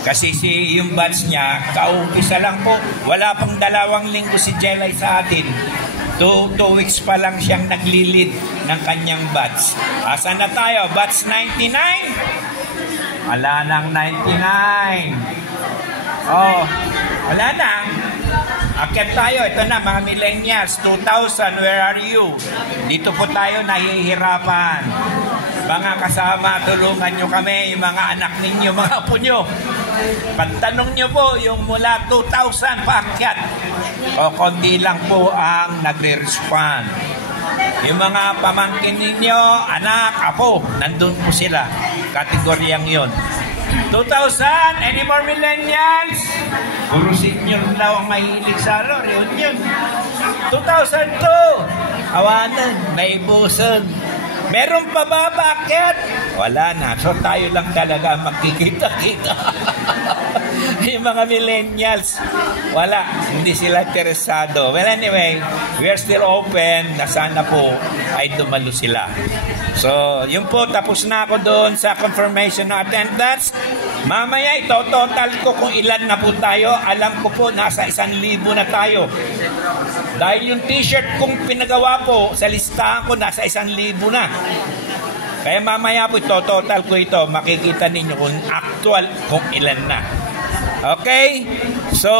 Kasi yung batch niya, kaumpisa lang po. Wala pang 2 linggo si Jelay sa atin. 2 weeks pa lang siyang naglilid ng kanyang batch. Asa na tayo? Batch 99? Wala nang 99. Oh, wala na. Akyat tayo. Ito na, mga millennials. 2000, where are you? Dito po tayo nahihirapan. Mga kasama, tulungan nyo kami, yung mga anak ninyo, mga apo nyo. Pagtanong nyo po, yung mula 2,000 paakyat, o kundi lang po ang nagre-respond. Yung mga pamangkin ninyo, anak, apo, nandun po sila. Kategoryang yon. 2,000, any more millennials? Puro senior daw ang mahilig sa reunion. 2002, awanan, naibusan. Meron pa ba bakit? Wala na. So tayo lang talaga magkikita-kita. Yung mga millennials, wala. Hindi sila interesado. Well, anyway, we are still open na sana po ay dumalo sila. So, yun po, tapos na ako doon sa confirmation ng attendance. Mamaya, ito, total ko kung ilan na po tayo. Alam ko po, nasa 1,000 na tayo. Dahil yung t-shirt kong pinagawa po, sa listahan ko, nasa 1,000 na. Kaya mamaya po, ito, total ko ito. Makikita ninyo kung actual, kung ilan na. Okay? So,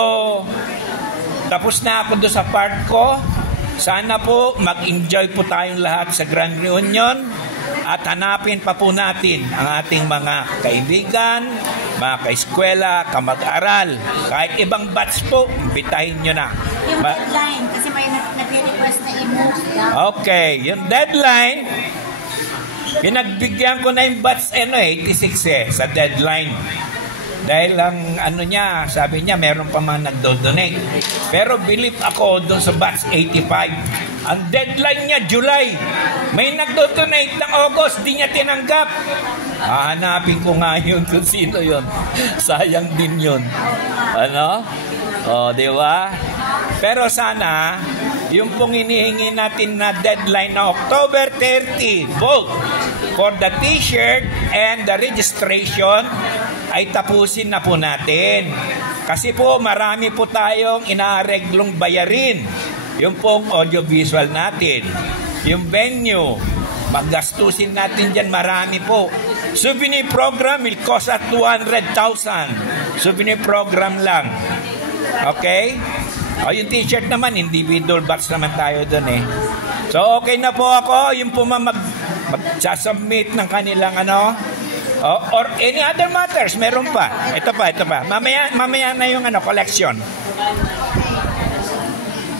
tapos na ako doon sa part ko. Sana po, mag-enjoy po tayong lahat sa Grand Reunion. At hanapin pa po natin ang ating mga kaibigan, mga kaeskwela, kamag-aral. Kahit ibang batch po, bitahin nyo na. Yung deadline, kasi may nag-request na i-move. Okay, yung deadline, pinagbigyan ko na yung batch 86 sa deadline. Dahil ang ano niya, sabi niya, meron pa mga nagdo-donate. Pero believe ako doon sa batch 85. Ang deadline niya, July. May nagdo-donate ng August, di niya tinanggap. Hahanapin ko nga yun kung sino yun. Sayang din yun. Ano? O, di ba? Pero sana, yung pong inihingi natin na deadline na October 30, vote for the t-shirt and the registration ay tapusin na po natin. Kasi po marami po tayong inaareglong bayarin. Yung pong audiovisual natin, yung venue, maggastusin natin dyan marami po. Souvenir program will cost at 200,000. Souvenir program lang. Okay? O yung t-shirt naman, individual box naman tayo dun eh. So okay na po ako, yung po mag-submit ng kanilang ano, or any other matters, meron pa. Ito pa. Mamaya na yung ano, collection.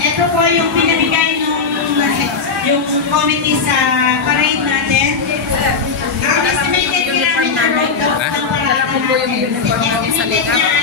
Ito po yung pinamigay yung committee sa parade natin. Ang estimated namin ng parade. Alam ko po yung uniform sa likap.